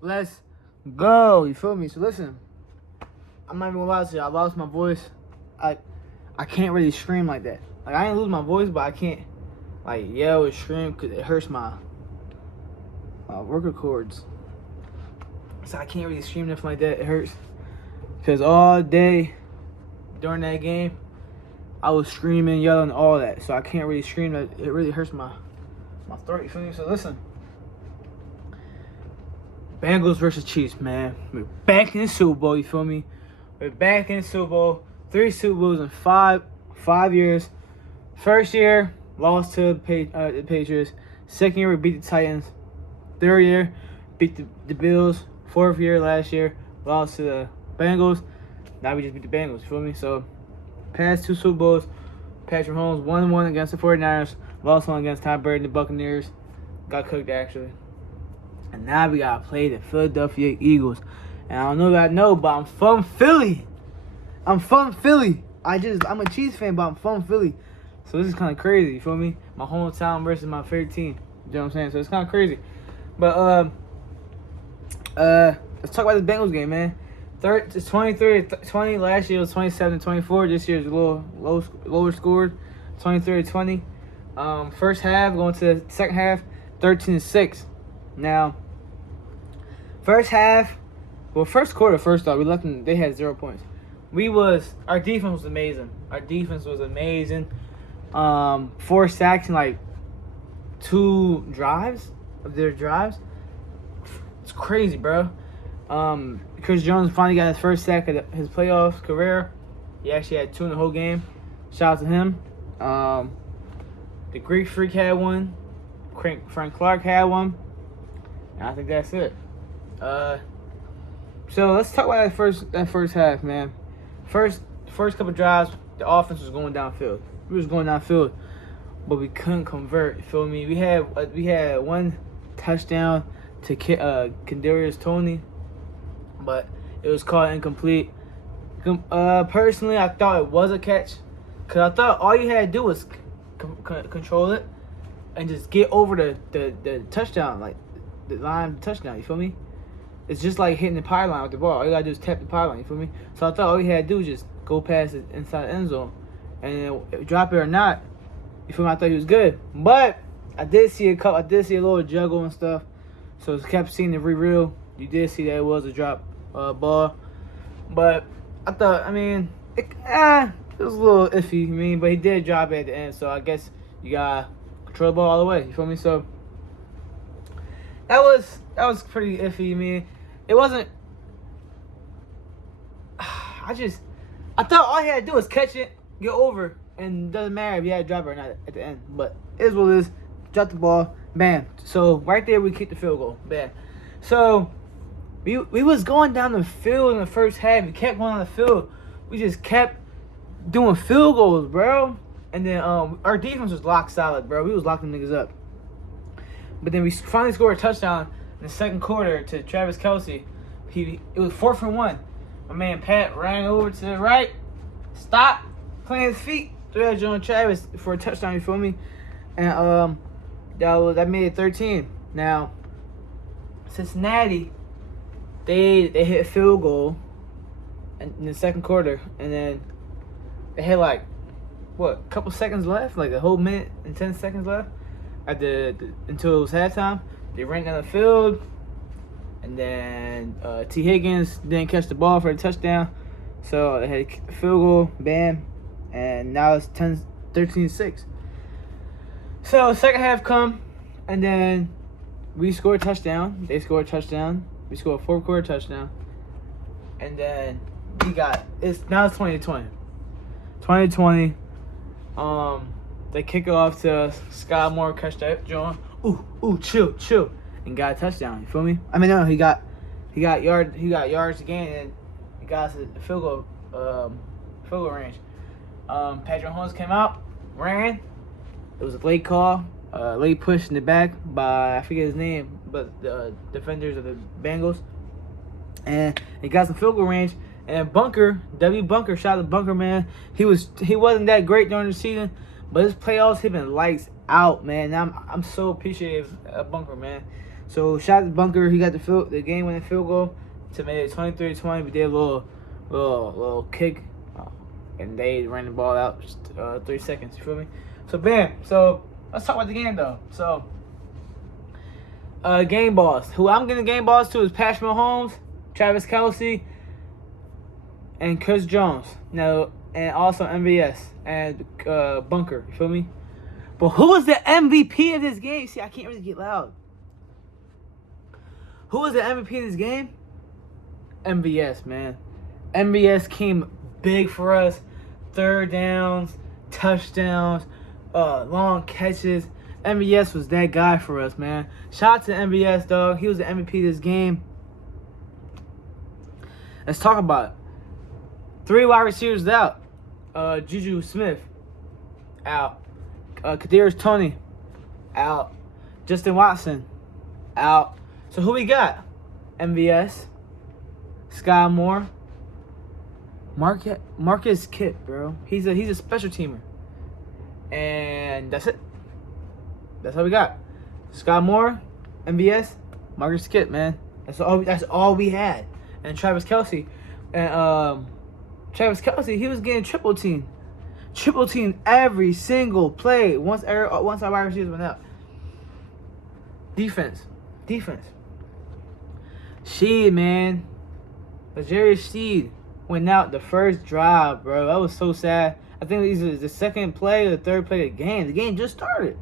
Let's go. You feel me? So listen, I'm not even gonna lie to you. I lost my voice. I can't really scream like that. Like, I ain't lose my voice, but I can't like yell or scream because it hurts my vocal cords. So I can't really scream nothing like that. It hurts because all day during that game, I was screaming, yelling, all that. So I can't really scream. That it really hurts my throat. You feel me? So listen. Bengals versus Chiefs, man. We're back in the Super Bowl, you feel me? We're back in the Super Bowl. 3 Super Bowls in five years. First year, lost to the Patriots. Second year, we beat the Titans. Third year, beat the Bills. Fourth year, last year, lost to the Bengals. Now we just beat the Bengals, you feel me? So, past 2 Super Bowls, Patrick Mahomes won one against the 49ers. Lost one against Tom Brady and the Buccaneers. Got cooked, actually. And now we gotta play the Philadelphia Eagles. And I don't know if I know, but I'm from Philly. I'm a Chiefs fan, but I'm from Philly. So this is kind of crazy, you feel me? My hometown versus my favorite team. You know what I'm saying? So it's kind of crazy. But let's talk about this Bengals game, man. It's 23-20. Last year it was 27-24. This year is a little lower scored, 23-20. First half going to the second half, 13-6. Now, first quarter, first off, we left them, they had 0 points. Our defense was amazing. 4 sacks in like 2 drives of their drives. It's crazy, bro. Chris Jones finally got his first sack of his playoff career. He actually had 2 in the whole game. Shout out to him. The Greek Freak had one. Frank Clark had one. And I think that's it. So let's talk about that first half, man. First couple drives, the offense was going downfield. We was going downfield, but we couldn't convert. You feel me? We had 1 touchdown to Kadarius Toney, but it was called incomplete. Personally, I thought it was a catch, cause I thought all you had to do was control it and just get over the touchdown, like the line touchdown. You feel me? It's just like hitting the pylon with the ball. All you gotta do is tap the pylon. You feel me? So I thought all you had to do was just go past it inside the end zone, and then drop it or not. You feel me? I thought he was good, but I did see a little juggle and stuff. So I kept seeing the re-reel. You did see that it was a drop ball, but I thought, it was a little iffy. But he did drop it at the end. So I guess you gotta control the ball all the way. You feel me? So that was pretty iffy. It wasn't. I thought all he had to do was catch it, get over, and it doesn't matter if he had to drop it or not at the end. But it is what it is. Drop the ball, bam. So right there we kicked the field goal, bam. So we was going down the field in the first half. We kept going on the field. We just kept doing field goals, bro. And then our defense was locked solid, bro. We was locking niggas up. But then we finally scored a touchdown in the second quarter to Travis Kelce. It was 4th and 1. My man Pat ran over to the right, stopped, planted his feet, threw that John Travis for a touchdown. You feel me? And that made it 13. Now Cincinnati, they hit a field goal in the second quarter, and then they had a couple seconds left, like a whole minute and 10 seconds left until it was halftime. They ran down the field, and then T. Higgins didn't catch the ball for a touchdown, so they had a field goal, bam, and now it's 13-6. So second half come, and then we scored a touchdown. They scored a touchdown. We scored a 4th quarter touchdown, and then now it's 2020. 2020. They kick it off to Sky Moore, catch that joint. Chill, and got a touchdown. You feel me? No, he got yards again, and he got to the field goal range. Patrick Mahomes came out, ran. It was a late call, late push in the back by, I forget his name, but the defenders of the Bengals, and he got some field goal range. And Bunker, shout out to Bunker, man. He wasn't that great during the season, but his playoffs, he been lights out, man. I'm so appreciative of Bunker, man. So shout out to Bunker. He got the game-winning field goal to make it 23-20. We did a little kick, and they ran the ball out just 3 seconds. You feel me? So bam. So let's talk about the game though. So game balls. Who I'm giving game balls to is Patrick Mahomes, Travis Kelce, and Chris Jones. No, and also MVS and Bunker. You feel me? But who was the MVP of this game? See, I can't really get loud. Who was the MVP of this game? MVS, man. MVS came big for us. Third downs, touchdowns, long catches. MVS was that guy for us, man. Shout out to MVS, dog. He was the MVP of this game. Let's talk about it. 3 wide receivers out. Juju Smith out. Kadarius Toney out. Justin Watson out. So who we got? MVS, Sky Moore, Marcus Kitt, bro. He's a special teamer, and that's it. That's all we got. Sky Moore, MVS, Marcus Kitt, man. That's all we had. And Travis Kelce, and Travis Kelce, he was getting triple team every single play once our wide receivers went out. Defense. Sheed, man. L'Jarius Sheed went out the first drive, bro. That was so sad. I think this is the second play or the third play of the game. The game just started.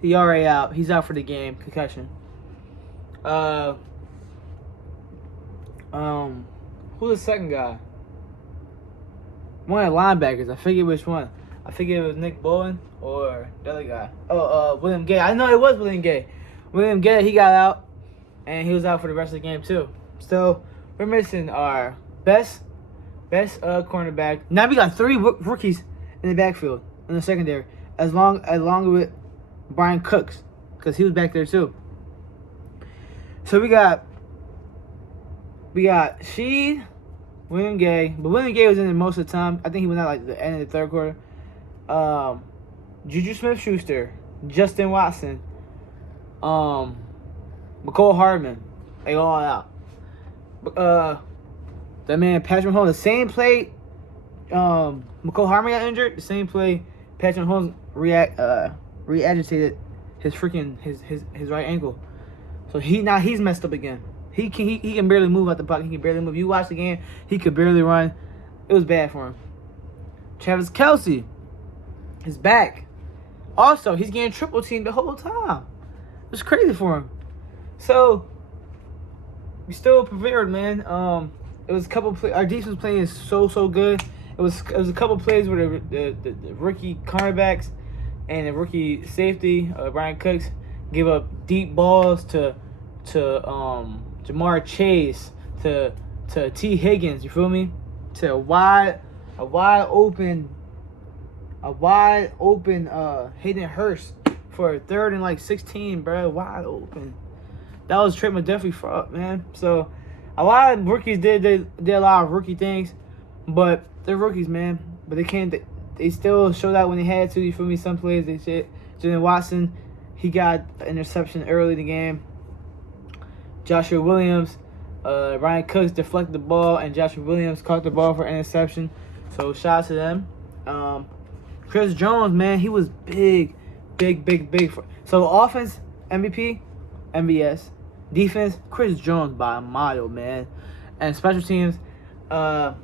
He already out. He's out for the game. Concussion. Who's the second guy? One of the linebackers. I forget which one. I forget it was Nick Bowen or the other guy. William Gay. I know it was William Gay. William Gay, he got out, and he was out for the rest of the game too. So we're missing our best cornerback. Now we got 3 rookies in the backfield in the secondary, along with Brian Cooks, because he was back there too. So we got Sheed, William Gay, but William Gay was in there most of the time. I think he went out like the end of the third quarter. Juju Smith-Schuster, Justin Watson, McCole Hardman, they all out. That man Patrick Mahomes, the same play. McCole Hardman got injured. The same play. Patrick Mahomes re-agitated his right ankle. So he's messed up again. He can barely move out the pocket. He can barely move. You watch the game, he could barely run. It was bad for him. Travis Kelce is back. Also, he's getting triple teamed the whole time. It was crazy for him. So we still prepared, man. It was a couple play. Our defense playing is so good. It was a couple plays where the rookie cornerbacks and the rookie safety Brian Cooks give up deep balls to Jamar Chase, to T. Higgins. You feel me? To a wide open Hayden Hurst for a 3rd and like 16, bro. Wide open. That was Trent McDuffie fraud, man. So a lot of rookies did a lot of rookie things, but they're rookies, man. But they still showed out when they had to. You feel me? Some plays they shit. Jalen Watson, he got an interception early in the game. Joshua Williams, Ryan Cooks deflected the ball, and Joshua Williams caught the ball for interception. So shout out to them. Chris Jones, man, he was big. So offense, MVP, MVS. Defense, Chris Jones by a mile, man. And special teams, I'm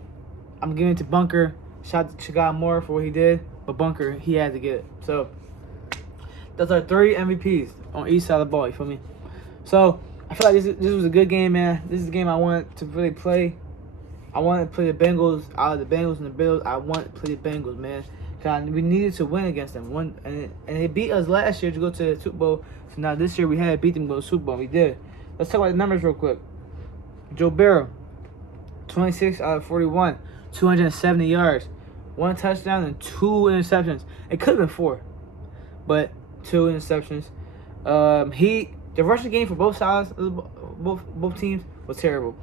giving it to Bunker. Shout out to Sky Moore for what he did, but Bunker, he had to get it. So those are 3 MVPs on each side of the ball. You feel me? So I feel like this was a good game, man. This is a game I wanted to really play. I wanted to play the Bengals out of the Bengals and the Bills. I wanted to play the Bengals, man. Cause we needed to win against them. And they beat us last year to go to the Super Bowl. So now this year we had to beat them to go to the Super Bowl. We did. Let's talk about the numbers real quick. Joe Burrow, 26 out of 41, 270 yards, 1 touchdown and 2 interceptions. It could have been 4, but 2 interceptions. The rushing game for both sides, both teams was terrible.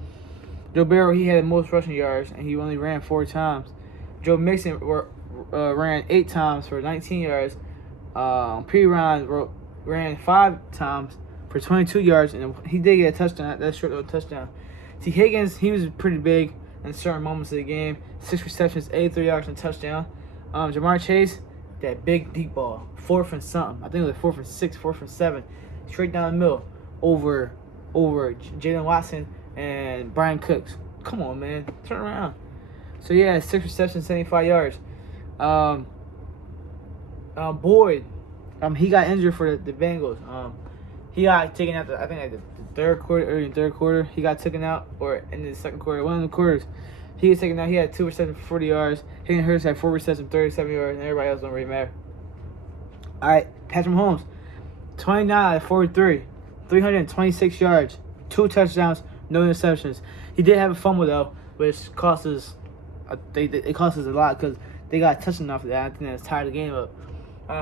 Joe Burrow, he had the most rushing yards, and he only ran 4 times. Joe Mixon ran 8 times for 19 yards. Pre-round ran 5 times for 22 yards, and he did get a touchdown. That short little touchdown. T. Higgins, he was pretty big in certain moments of the game. 6 receptions, 83 yards, and a touchdown. Jamar Chase, that big deep ball, 4th and something. I think it was 4th and 6, 4th and 7, straight down the middle over Jalen Watson and Brian Cooks. Come on, man, turn around. So yeah, 6 receptions, 75 yards. Boyd, he got injured for the Bengals. He got taken out. I think like the third quarter, early in the third quarter, he got taken out, or in the second quarter, one of the quarters. He was taken out. He had 2 receptions for 40 yards. Hayden Hurst had 4 receptions, 37 yards, and everybody else don't really matter. All right, Patrick Mahomes, 29 out of 43, 326 yards, 2 touchdowns, no interceptions. He did have a fumble though, which cost us. It cost us a lot because they got a touchdown off of that. I think that's tied the game up.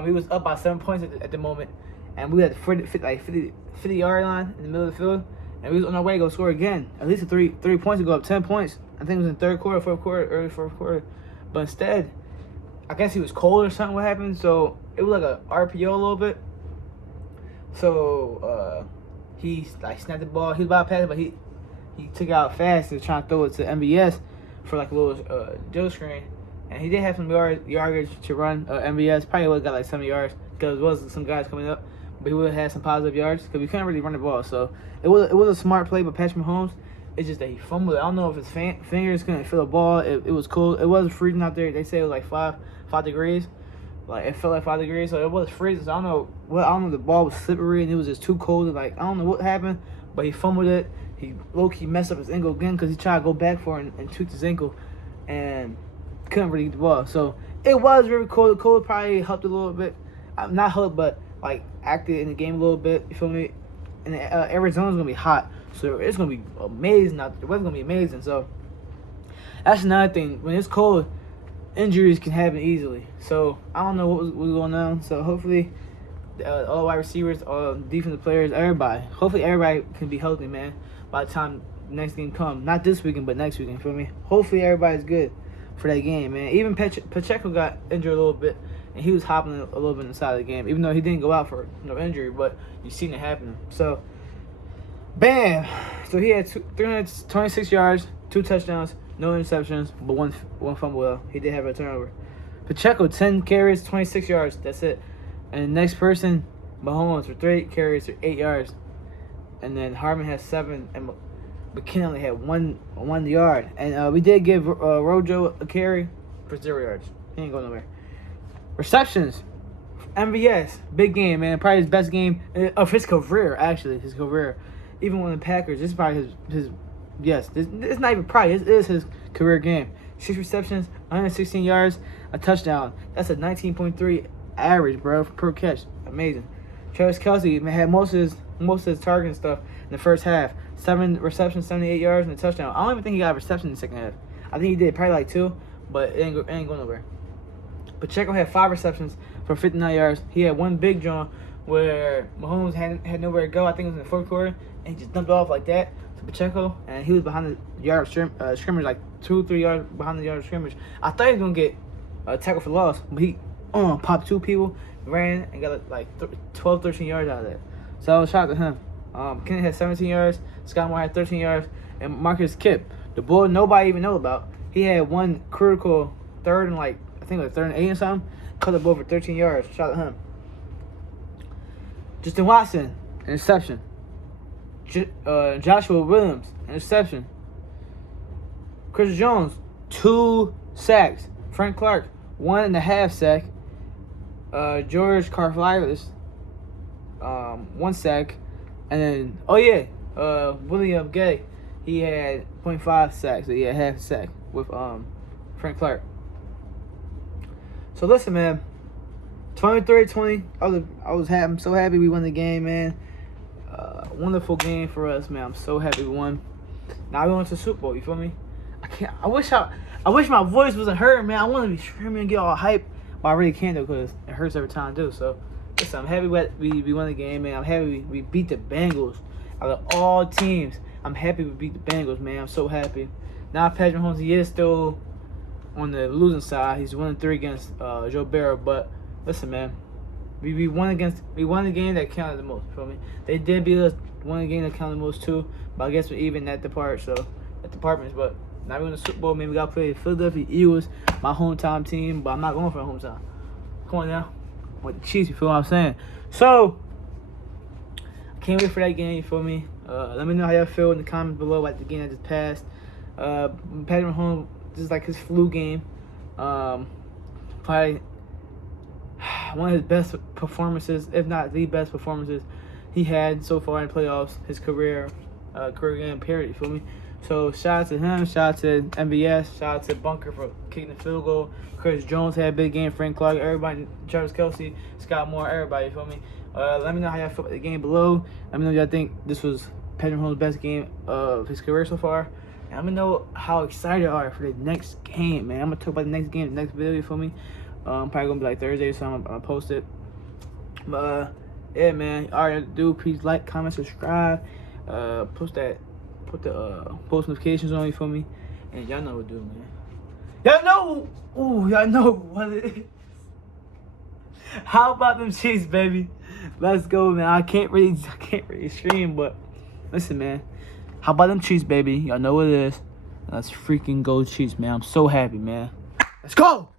He was up by 7 points at the moment, and we had the 50-yard line in the middle of the field, and we was on our way to go score again. At least 3 points to go up 10 points. I think it was in third quarter, fourth quarter, early fourth quarter. But instead, I guess he was cold or something. What happened? So it was like a RPO a little bit. So he snapped the ball. He was about to pass it, but he took it out fast and trying to throw it to MVS for like a little Joe screen. And he did have some yardage to run. MVS probably would have got like 70 yards because there was some guys coming up, but he would have had some positive yards because we couldn't really run the ball. So it was a smart play by Patrick Mahomes. It's just that he fumbled. I don't know if his fingers couldn't feel the ball. It was cold. It was freezing out there. They say it was like 5 degrees. Like it felt like 5 degrees, so it was freezing. So I don't know. The ball was slippery and it was just too cold. Like I don't know what happened, but he fumbled it. He low-key messed up his ankle again because he tried to go back for it and tweaked his ankle, and couldn't really get the ball. So it was very cold. The cold probably helped a little bit. Not helped, but like acted in the game a little bit. You feel me? And Arizona's gonna be hot, so it's gonna be amazing out there. The weather's gonna be amazing. So that's another thing. When it's cold, injuries can happen easily. So I don't know what was going on. So hopefully, all wide receivers, all defensive players, everybody. Hopefully everybody can be healthy, man, by the time the next game comes. Not this weekend, but next weekend. Feel me? Hopefully everybody's good for that game, man. Even Pacheco got injured a little bit, and he was hopping a little bit inside of the game, even though he didn't go out for no injury, but you seen it happen. So, bam. So he had 326 yards, 2 touchdowns, no interceptions, but one fumble though. He did have a turnover. Pacheco, 10 carries, 26 yards. That's it. And the next person, Mahomes, for 3 carries, for 8 yards. And then Harmon has 7, and McKinnon only had 1 yard. And we did give Rojo a carry for 0 yards. He ain't going nowhere. Receptions. MVS. Big game, man. Probably his best game of his career, actually. His career. Even when the Packers, this is probably his yes. It's not even probably. It is his career game. 6 receptions, 116 yards, a touchdown. That's a 19.3 average, bro, per catch. Amazing. Travis Kelce had most of his target and stuff in the first half. 7 receptions, 78 yards, and a touchdown. I don't even think he got a reception in the second half. I think he did probably like 2, but it ain't going nowhere. Pacheco had 5 receptions for 59 yards. He had one big draw where Mahomes had nowhere to go. I think it was in the fourth quarter, and he just dumped it off like that to Pacheco, and he was behind the yard of scrimmage, like 2-3 yards behind the yard of scrimmage. I thought he was gonna get a tackle for loss, but he popped 2 people, ran, and got like 12, 13 yards out of that. So I was shocked at him. Kennedy had 17 yards, Scott Moore had 13 yards, and Marcus Kipp, the bull nobody even know about. He had one critical third and like, I think it was 3rd and 8 or something, caught the ball for 13 yards. Shout out to him. Justin Watson, interception. Joshua Williams, interception. Chris Jones, 2 sacks. Frank Clark, 1.5 sack. George Karlaftis, 1 sack. And then, William Gay, he had 0.5 sacks, so he had half a sack with Frank Clark. So listen, man, 23-20. I'm so happy we won the game, man. Wonderful game for us, man. I'm so happy we won. Now we went to the Super Bowl. You feel me? I wish my voice wasn't hurting, man. I want to be screaming and get all hype, but I really can't though because it hurts every time I do. So listen, I'm happy we won the game, man. I'm happy we beat the Bengals. Out of all teams, I'm happy we beat the Bengals, man. I'm so happy. Now Patrick Mahomes, he is still on the losing side. He's 1-3 against Joe Burrow, but listen, man, We won the game that counted the most. Feel me? They did beat us. Won the game that counted the most too. But I guess we're even at the part. So at departments. But now we're in the Super Bowl. Man, we got to play the Philadelphia Eagles, my hometown team. But I'm not going for a hometown. Come on now, with the Chiefs. You feel what I'm saying? So I can't wait for that game. You feel me? Let me know how y'all feel in the comments below about the game that just passed. Patrick Mahomes, this is like his flu game. Probably one of his best performances, if not the best performances he had so far in playoffs, his career game period, you feel me? So shout out to him, shout out to MVS, shout out to Bunker for kicking the field goal. Chris Jones had a big game, Frank Clark, everybody, Travis Kelce, Scott Moore, everybody, you feel me? Let me know how y'all feel about the game below. Let me know if y'all think this was Patrick Mahomes' best game of his career so far. And let me know how excited you are for the next game, man. I'm going to talk about the next game, the next video, you feel me? Probably going to be like Thursday, so I'm going to post it. But, yeah, man. All right, dude, please like, comment, subscribe. Put the post notifications on, you feel me? And y'all know what to do, man. Y'all know, y'all know what it is. How about them Chiefs, baby? Let's go, man. I can't really stream, but listen, man. How about them Chiefs, baby? Y'all know what it is. Let's freaking go Chiefs, man. I'm so happy, man. Let's go!